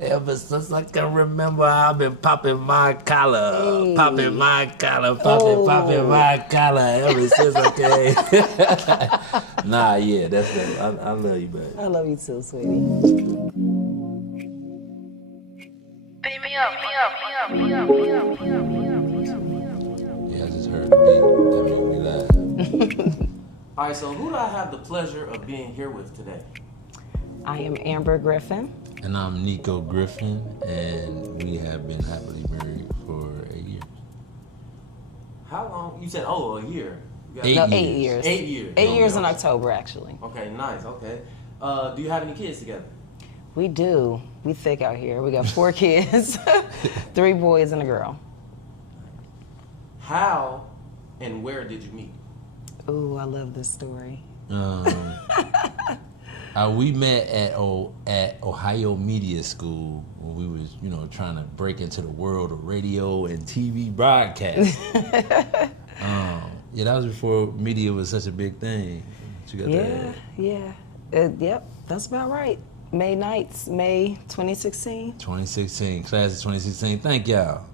Ever since I can remember, I've been popping my collar, Hey. popping my collar, popping my collar. Ever since I came. Nah, yeah, that's it. I love you, baby. I love you too, sweetie. Beat me up. Yeah, I just heard the beat. That made me laugh. All right, so who do I have the pleasure of being here with today? I am Amber Griffin. And I'm Nico Griffin, and we have been happily married for 8 years. How long? You said, a year. You got- No, 8 8 years. years. 8 years. 8 years in Okay. October, actually. Okay, nice. Okay. Do you have any kids together? We do. We thick out here. We got 4 kids, 3 boys and a girl. How and where did you meet? Ooh, I love this story. We met at Ohio Media School when we was, trying to break into the world of radio and TV broadcast. That was before media was such a big thing. You got Yeah. Yep, that's about right. May 2016. 2016, class of 2016. Thank y'all.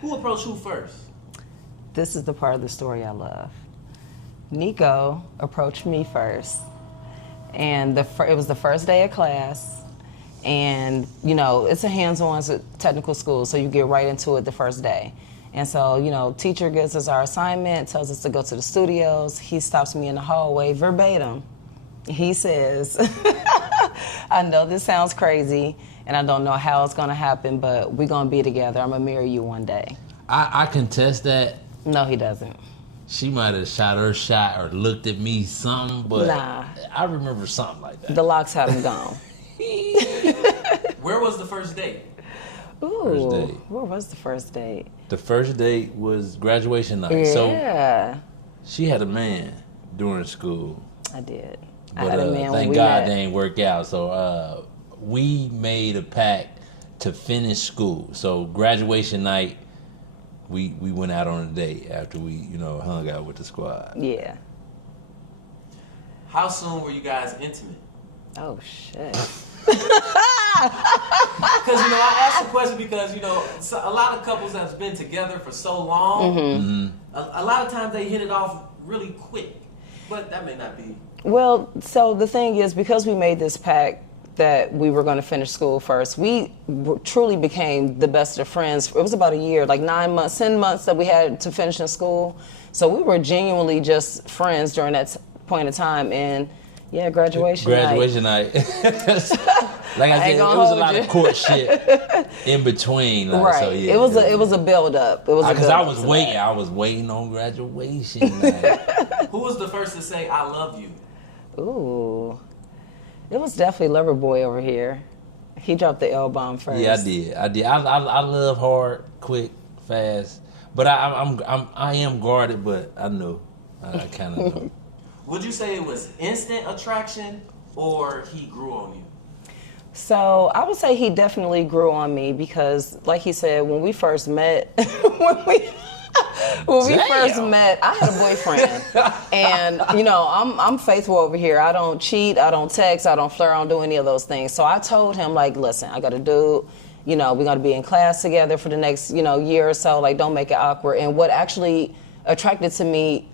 Who approached who first? This is the part of the story I love. Nico approached me first, and it was the first day of class, and it's a hands-on technical school, so you get right into it the first day. And so, teacher gives us our assignment, tells us to go to the studios. He stops me in the hallway verbatim. He says, I know this sounds crazy, and I don't know how it's gonna happen, but we're gonna be together. I'm gonna marry you one day. I contest that. No, he doesn't. She might have shot her shot or looked at me something, but Nah. I remember something like that. The locks had him gone. Where was the first date? Ooh, First date. where was the first date? The first date was graduation night. Yeah, So she had a man during school. I did. But I had a man when thank we God met. they ain't work out. So we made a pact to finish school. So graduation night, we went out on a date after we hung out with the squad. Yeah. How soon were you guys intimate? Oh shit. Because I asked the question because a lot of couples that's been together for so long, a lot of times they hit it off really quick, but that may not be. Well, so the thing is, because we made this pact that we were going to finish school first, we truly became the best of friends. It was about a year, like 9 months, 10 months that we had to finish in school. So we were genuinely just friends during that point of time. And yeah, graduation night. Like I said, it was a lot of courtship in between. Like, right. So, yeah, it was a build up. It was because I was waiting. I was waiting on graduation night. Who was the first to say "I love you"? Ooh. It was definitely Loverboy over here. He dropped the L-bomb first. Yeah, I did. I love hard, quick, fast. But I am guarded, but I know. I kind of know. Would you say it was instant attraction or he grew on you? So I would say he definitely grew on me because, like he said, when we first met, when we first met, I had a boyfriend, and I'm faithful over here. I don't cheat, I don't text, I don't flirt, I don't do any of those things. So I told him, like, listen, I got a dude. We're gonna be in class together for the next year or so. Like, don't make it awkward. And what actually attracted me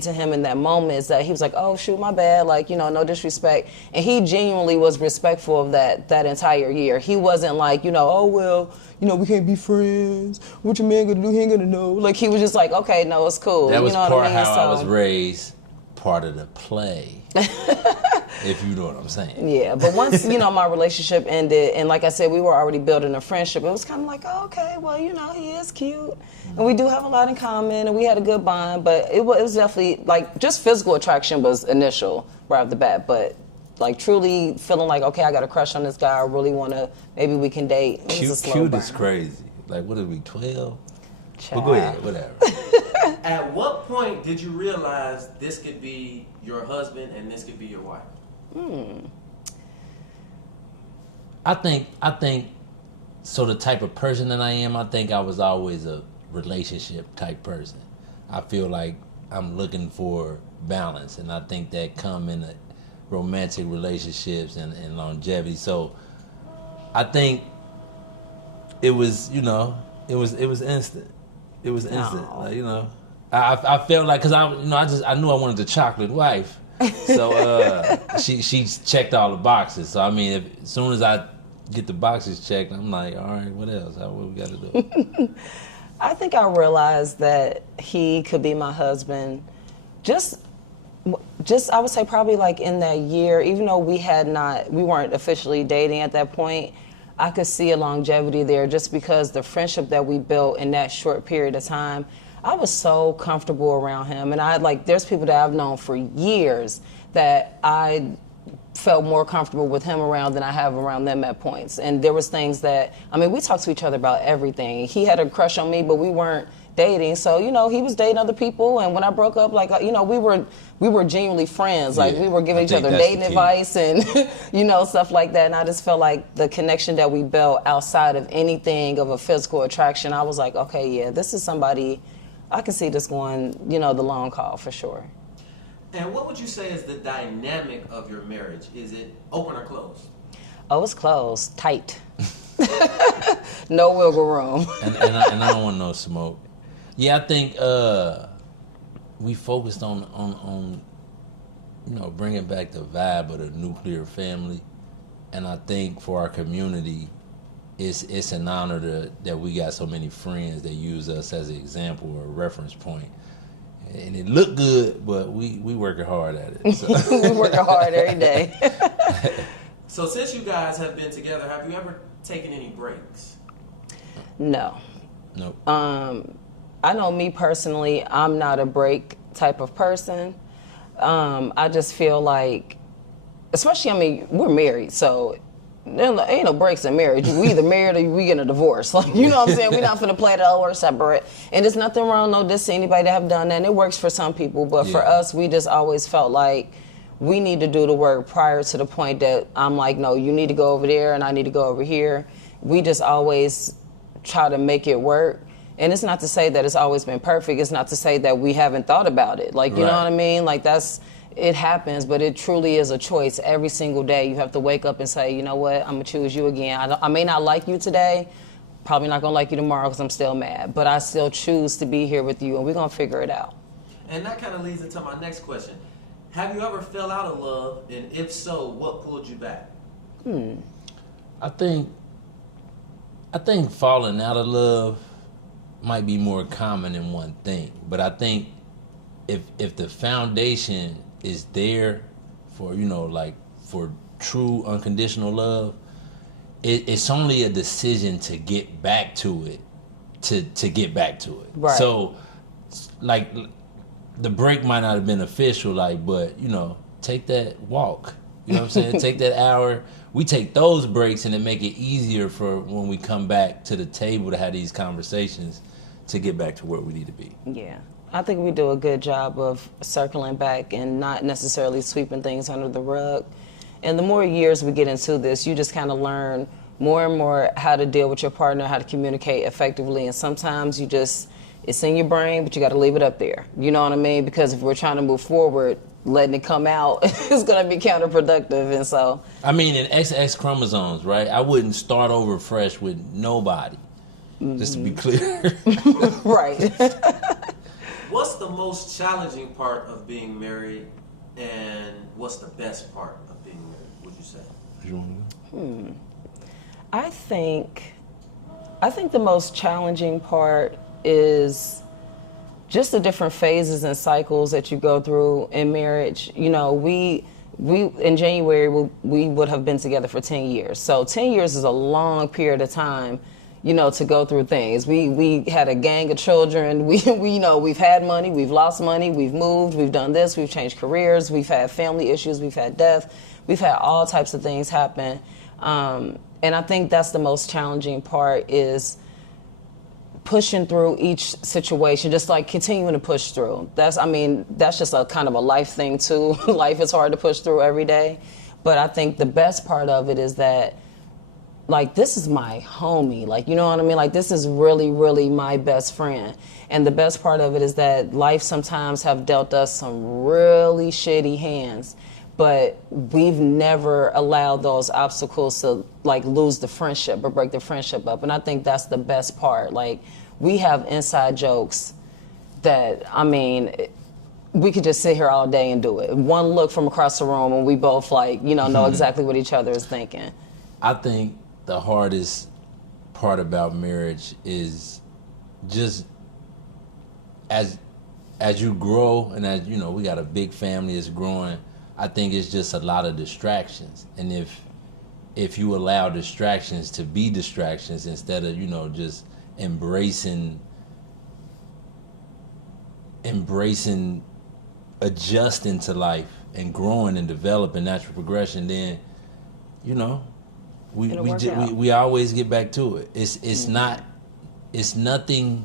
to him in that moment is that he was like, oh shoot, my bad, like, no disrespect. And he genuinely was respectful of that entire year. He wasn't like, oh well, we can't be friends. What your man gonna do? He ain't gonna know. Like, he was just like, okay, no, it's cool. That was what part I mean? how I was raised, part of the play. If you know what I'm saying. Yeah, but once, my relationship ended, and like I said, we were already building a friendship, it was kind of like, oh, okay, well, he is cute, and we do have a lot in common, and we had a good bond, but it was definitely, like, just physical attraction was initial right off the bat, but, like, truly feeling like, okay, I got a crush on this guy, I really want to, maybe we can date. It was a slow Cute burn. is crazy. Like, what are we, 12? Child. Well, go ahead, whatever. At what point did you realize this could be your husband and this could be your wife? I think so the type of person that I am, I think I was always a relationship type person. I feel like I'm looking for balance, and I think that come in romantic relationships and longevity. So I think it was, you know, it was instant. It was instant. Aw. Like, you know, I felt like, cause I knew I wanted the chocolate wife. So she checked all the boxes. So I mean, as soon as I get the boxes checked, I'm like, all right, what else? What we got to do? I think I realized that he could be my husband just I would say probably like in that year, even though we weren't officially dating at that point, I could see a longevity there just because the friendship that we built in that short period of time, I was so comfortable around him. And there's people that I've known for years that I felt more comfortable with him around than I have around them at points. And there was things that, we talked to each other about everything. He had a crush on me, but we weren't dating. So, he was dating other people. And when I broke up, we were genuinely friends. Like, we were giving each other dating advice and, stuff like that. And I just felt like the connection that we built outside of anything of a physical attraction, I was like, okay, yeah, this is somebody, I can see this going, the long haul for sure. And what would you say is the dynamic of your marriage? Is it open or closed? Oh, it's closed, tight. No wiggle room. and I don't want no smoke. Yeah, I think we focused on bringing back the vibe of the nuclear family, and I think for our community, it's an honor that we got so many friends that use us as an example or a reference point. And it looked good, but we working hard at it. So. We working hard every day. So since you guys have been together, have you ever taken any breaks? No. Nope. I know me personally, I'm not a break type of person. I just feel like, especially, we're married, so there ain't no breaks in marriage. We either married or we get a divorce. Like, you know what I'm saying? We're not finna play that, we're separate. And there's nothing wrong, no diss to anybody that have done that. And it works for some people, but for us, we just always felt like we need to do the work prior to the point that I'm like, no, you need to go over there and I need to go over here. We just always try to make it work. And it's not to say that it's always been perfect. It's not to say that we haven't thought about it. Like, you know what I mean? Like, it happens, but it truly is a choice every single day. You have to wake up and say, you know what, I'm going to choose you again. I may not like you today, probably not going to like you tomorrow because I'm still mad, but I still choose to be here with you, and we're going to figure it out. And that kind of leads into my next question. Have you ever fell out of love, and if so, what pulled you back? I think falling out of love might be more common than one thing, but I think if the foundation is there for for true unconditional love, it's only a decision to get back to it, to get back to it. Right. So like the break might not have been official, but take that walk. You know what I'm saying? Take that hour. We take those breaks and it make it easier for when we come back to the table to have these conversations to get back to where we need to be. Yeah. I think we do a good job of circling back and not necessarily sweeping things under the rug. And the more years we get into this, you just kind of learn more and more how to deal with your partner, how to communicate effectively. And sometimes it's in your brain, but you got to leave it up there. You know what I mean? Because if we're trying to move forward, letting it come out is going to be counterproductive. And so, in XX chromosomes, right? I wouldn't start over fresh with nobody. Just to be clear. Right. What's the most challenging part of being married, and what's the best part of being married, would you say? I think the most challenging part is just the different phases and cycles that you go through in marriage. We in January we would have been together for 10 years. So 10 years is a long period of time, to go through things. We had a gang of children. We've had money, we've lost money, we've moved, we've done this, we've changed careers, we've had family issues, we've had death, we've had all types of things happen. And I think that's the most challenging part, is pushing through each situation, just like continuing to push through. That's just a kind of a life thing too. Life is hard to push through every day. But I think the best part of it is that, this is my homie. You know what I mean? This is really, really my best friend. And the best part of it is that life sometimes have dealt us some really shitty hands. but we've never allowed those obstacles to like lose the friendship or break the friendship up. And I think that's the best part. Like, we have inside jokes that, I mean, we could just sit here all day and do it. One look from across the room and we both like, you know exactly what each other is thinking. I think the hardest part about marriage is just as you grow, and as you know, we got a big family that's growing. I think it's just a lot of distractions, and if you allow distractions to be distractions instead of just embracing adjusting to life and growing and developing natural progression, then we always get back to it. It's nothing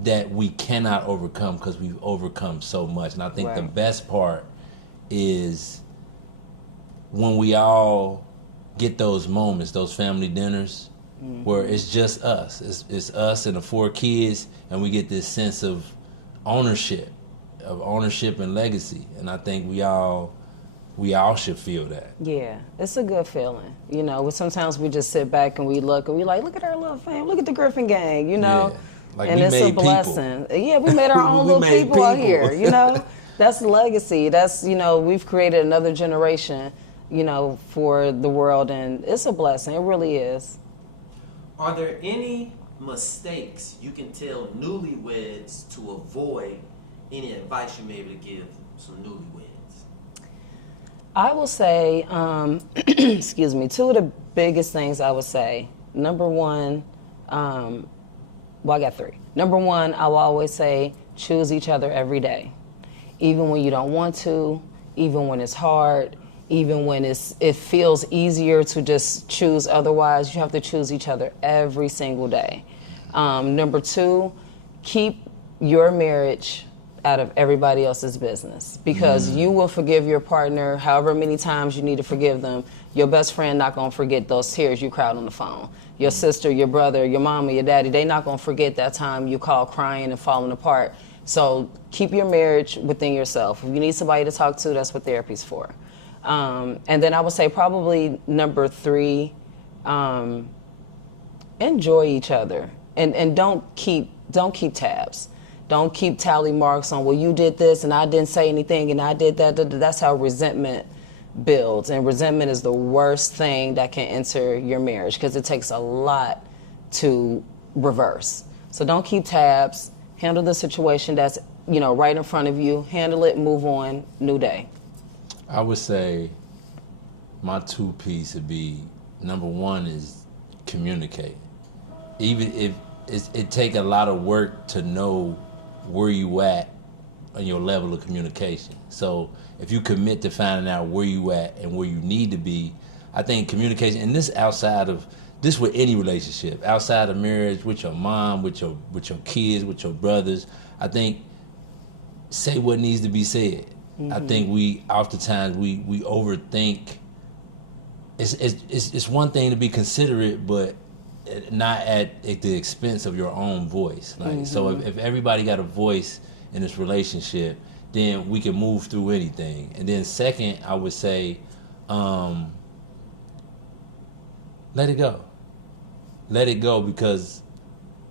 that we cannot overcome because we've overcome so much. And I think the best part is when we all get those moments, those family dinners, where it's just us. It's us and the 4 kids, and we get this sense of ownership and legacy. And I think we all should feel that. Yeah, it's a good feeling. Sometimes we just sit back and we look at our little family, look at the Griffin gang, Yeah. Like, and we it's made a blessing. people. Yeah, we made our own little people out here, That's legacy. That's, we've created another generation, for the world, and it's a blessing. It really is. Are there any mistakes you can tell newlyweds to avoid? Any advice you may be able to give some newlyweds? I will say, excuse me, 2 of the biggest things I would say. Number one, I got 3. Number one, I will always say, choose each other every day. Even when you don't want to, even when it's hard, even when it feels easier to just choose otherwise, you have to choose each other every single day. Number 2, keep your marriage out of everybody else's business, because you will forgive your partner however many times you need to forgive them. Your best friend not going to forget those tears you cried on the phone. Your sister, your brother, your mama, your daddy, they not going to forget that time you called crying and falling apart. So keep your marriage within yourself. If you need somebody to talk to, that's what therapy's for. And then I would say probably number 3, enjoy each other, and don't keep tabs. Don't keep tally marks on, well, you did this and I didn't say anything and I did that. That's how resentment builds. And resentment is the worst thing that can enter your marriage, because it takes a lot to reverse. So don't keep tabs. Handle the situation that's, right in front of you. Handle it, move on, new day. I would say my 2 piece would be, number 1 is communicate. Even if it take a lot of work to know where you at on your level of communication. So if you commit to finding out where you at and where you need to be, I think communication, and this with any relationship, outside of marriage, with your mom, with your kids, with your brothers, I think say what needs to be said. I think we oftentimes we overthink. It's one thing to be considerate, but not at the expense of your own voice. Like, so if everybody got a voice in this relationship, then we can move through anything. And then second, I would say, let it go. Let it go, because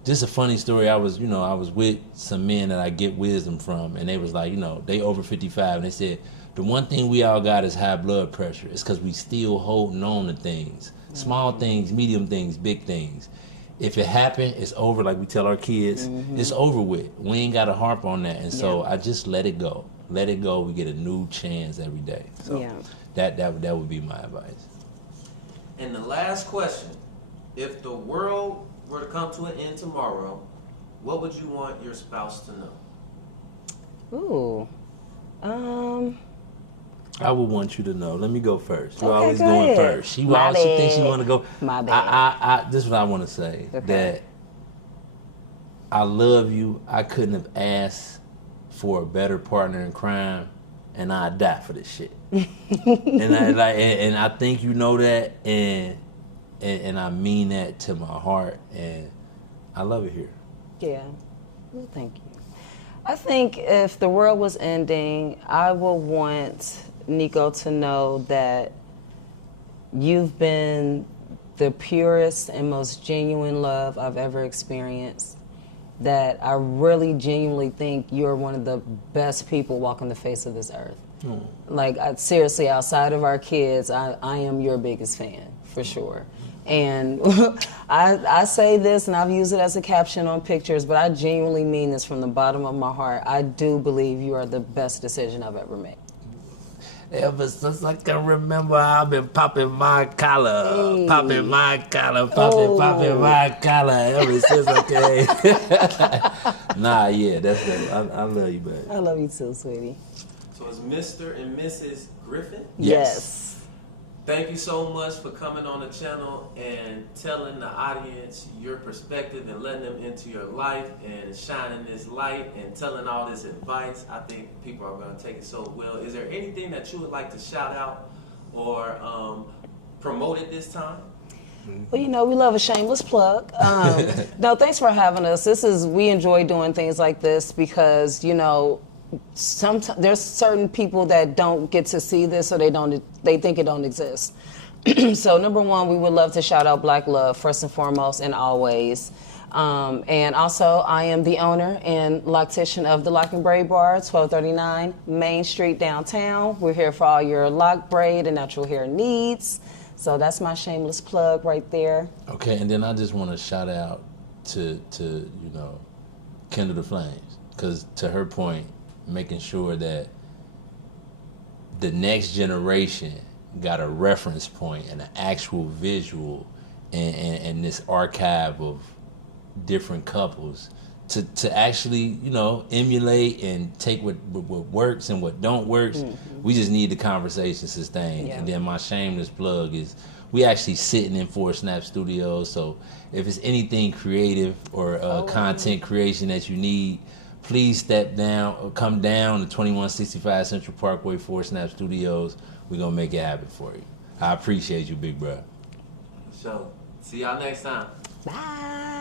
just a funny story. I was with some men that I get wisdom from, and they was like, they over 55, and they said, the one thing we all got is high blood pressure. It's because we still holding on to things. Small things, medium things, big things. If it happened, it's over. Like we tell our kids, it's over with. We ain't got to harp on that. And so I just let it go. Let it go. We get a new chance every day. So that would be my advice. And the last question: if the world were to come to an end tomorrow, what would you want your spouse to know? I would want you to know. Let me go first. You're Okay, always go going ahead. first. She thinks she want to go. My bad. This is what I want to say. Okay. That I love you. I couldn't have asked for a better partner in crime, and I'd die for this shit. and I think you know that, and I mean that to my heart, and I love it here. Yeah. Well, thank you. I think if the world was ending, I would want Nico to know that you've been the purest and most genuine love I've ever experienced. That I really genuinely think you're one of the best people walking the face of this earth. Like, seriously, outside of our kids, I am your biggest fan, for sure. And I say this, and I've used it as a caption on pictures, but I genuinely mean this from the bottom of my heart. I do believe you are the best decision I've ever made. Ever since I can remember, I've been popping my collar, popping my collar, popping my collar ever since I came. Nah, yeah, that's it. I love you, baby. I love you too, sweetie. So it's Mr. and Mrs. Griffin. Yes. Thank you so much for coming on the channel and telling the audience your perspective and letting them into your life and shining this light and telling all this advice. I think people are going to take it so well. Is there anything that you would like to shout out or promote at this time? Well, you know, we love a shameless plug. No, thanks for having us. We enjoy doing things like this because, you know, sometimes there's certain people that don't get to see this or they think it don't exist. So number one, we would love to shout out Black Love first and foremost and always. And also I am the owner and loctician of the Lock and Braid Bar, 1239 Main Street downtown. We're here for all your lock, braid, and natural hair needs. So that's my shameless plug right there. Okay, and then I just want to shout out to you know, Kindle the Flames, because to her point, making sure that the next generation got a reference point and an actual visual and this archive of different couples to actually, you know, emulate and take what works and what don't works. Mm-hmm. We just need the conversation sustained. Yeah. And then my shameless plug is we actually sitting in 4 Snap Studios, so if it's anything creative or content creation that you need, please step down or come down to 2165 Central Parkway, 4 Snap Studios. We're going to make it happen for you. I appreciate you, big bro. So, see y'all next time. Bye.